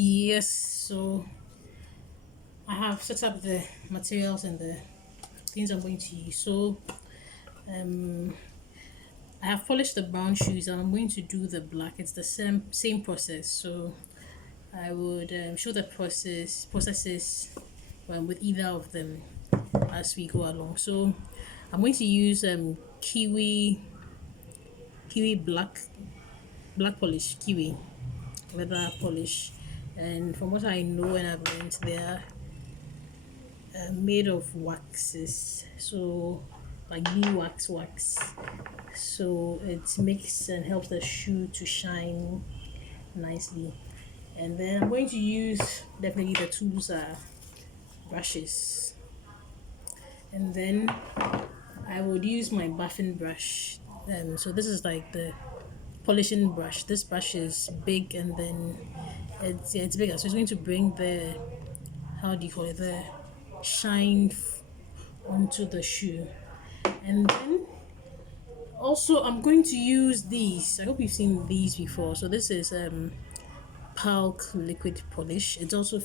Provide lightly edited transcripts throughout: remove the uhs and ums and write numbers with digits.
Yes, so I have set up the materials and the things I'm going to use. So um, I have polished the brown shoes and I'm going to do the black. It's the same process. So I would show the processes with either of them as we go along. So I'm going to use kiwi black polish, kiwi leather polish, and from what I know and I've learned, they are made of waxes, so like wax, so it makes and helps the shoe to shine nicely. And then I'm going to use, definitely the tools are brushes, and then I would use my buffing brush. So this is like the polishing brush. This brush is big, and then it's bigger, so it's going to bring the, how do you call it, the shine onto the shoe. And then also I'm going to use these. I hope you've seen these before. So this is Palk liquid polish. It's also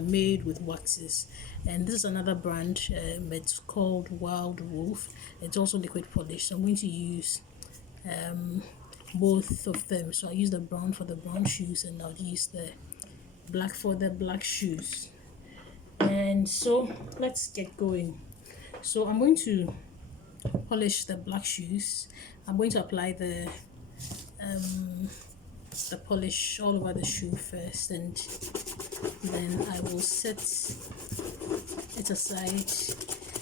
made with waxes, and this is another brand. It's called Wild Wolf. It's also liquid polish. So I'm going to use both of them. So I use the brown for the brown shoes, and I'll use the black for the black shoes. And so let's get going. So I'm going to polish the black shoes. I'm going to apply the polish all over the shoe first, and then I will set it aside.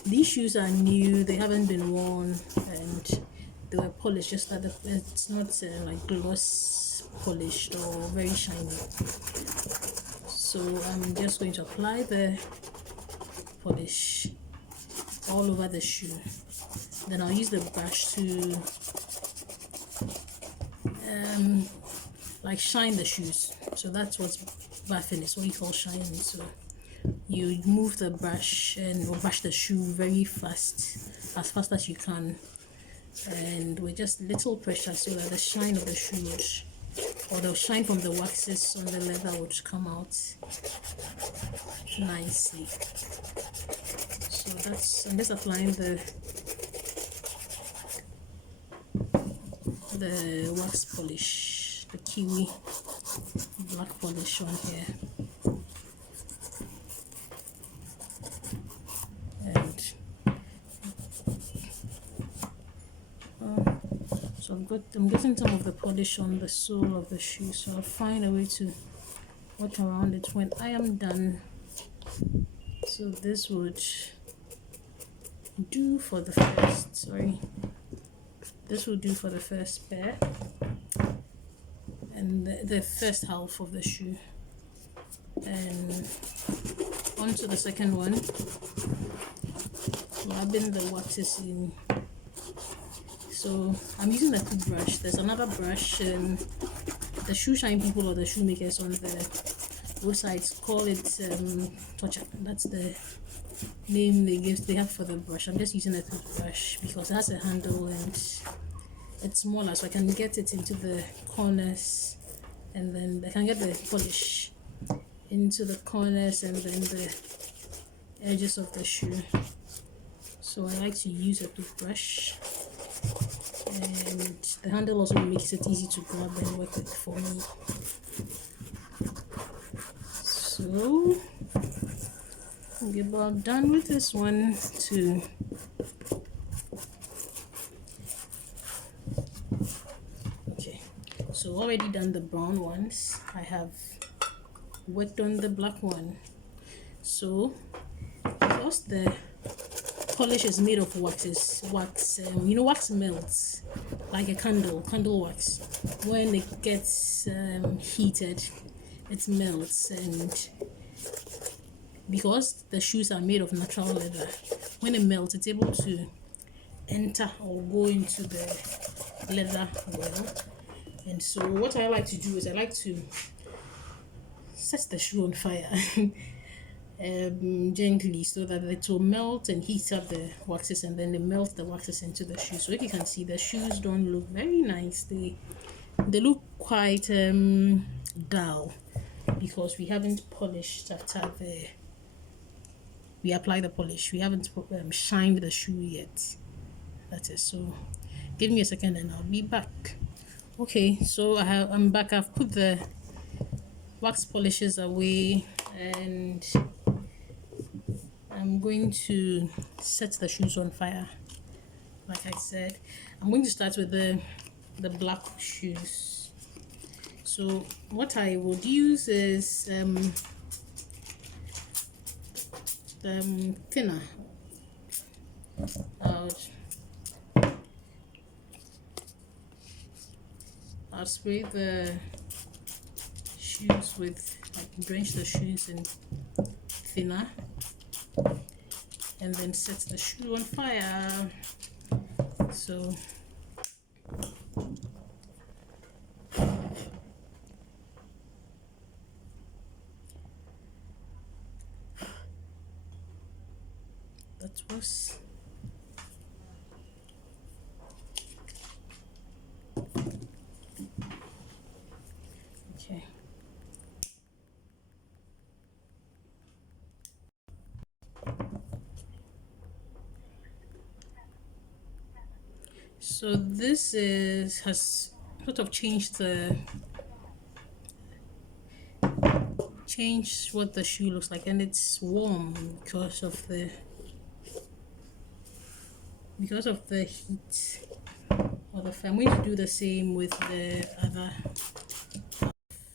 These shoes are new, they haven't been worn, and they were polished, just that it's not like gloss polished or very shiny. So I'm just going to apply the polish all over the shoe. Then I'll use the brush to like shine the shoes. So that's what buffing is, what you call shining. So you move the brush and brush the shoe very fast, as fast as you can, and with just little pressure, so that the shine of the shoe would, or the shine from the waxes on the leather would come out nicely. So that's, I'm just applying the wax polish, the kiwi black polish on here. And so I'm getting some of the polish on the sole of the shoe, so I'll find a way to work around it when I am done. So this would do for the first, this will do for the first pair and the first half of the shoe. And onto the second one, rubbing the waxes in. So I'm using a quick brush. There's another brush, the shoe shine people or the shoemakers on the websites call it toucher. That's the name they have for the brush. I'm just using a quick brush because it has a handle and it's smaller, so I can get it into the corners, and then I can get the polish into the corners and then the edges of the shoe. So I like to use a quick brush, and the handle also makes it easy to grab and work with for me. So we're about done with this one too. Okay, so already done the brown ones. I have worked on the black one. So because the polish is made of wax, wax melts like a candle wax. When it gets heated, it melts, and because the shoes are made of natural leather, when it melts, it's able to enter or go into the leather well. And so what I like to do is I like to set the shoe on fire gently, so that it will melt and heat up the waxes, and then they melt the waxes into the shoe. So if you can see, the shoes don't look very nice, they look quite dull. because we haven't polished after we apply the polish. We haven't shined the shoe yet. That is so. Give me a second and I'll be back. Okay, so I'm back. I've put the wax polishes away and I'm going to set the shoes on fire. Like I said, I'm going to start with the black shoes. So what I would use is thinner. I'll spray the shoes with, like, drench the shoes in thinner and then set the shoe on fire. So that was okay. So this has sort of changed what the shoe looks like, and it's warm because of the heat or the fan. I'm going to do the same with the other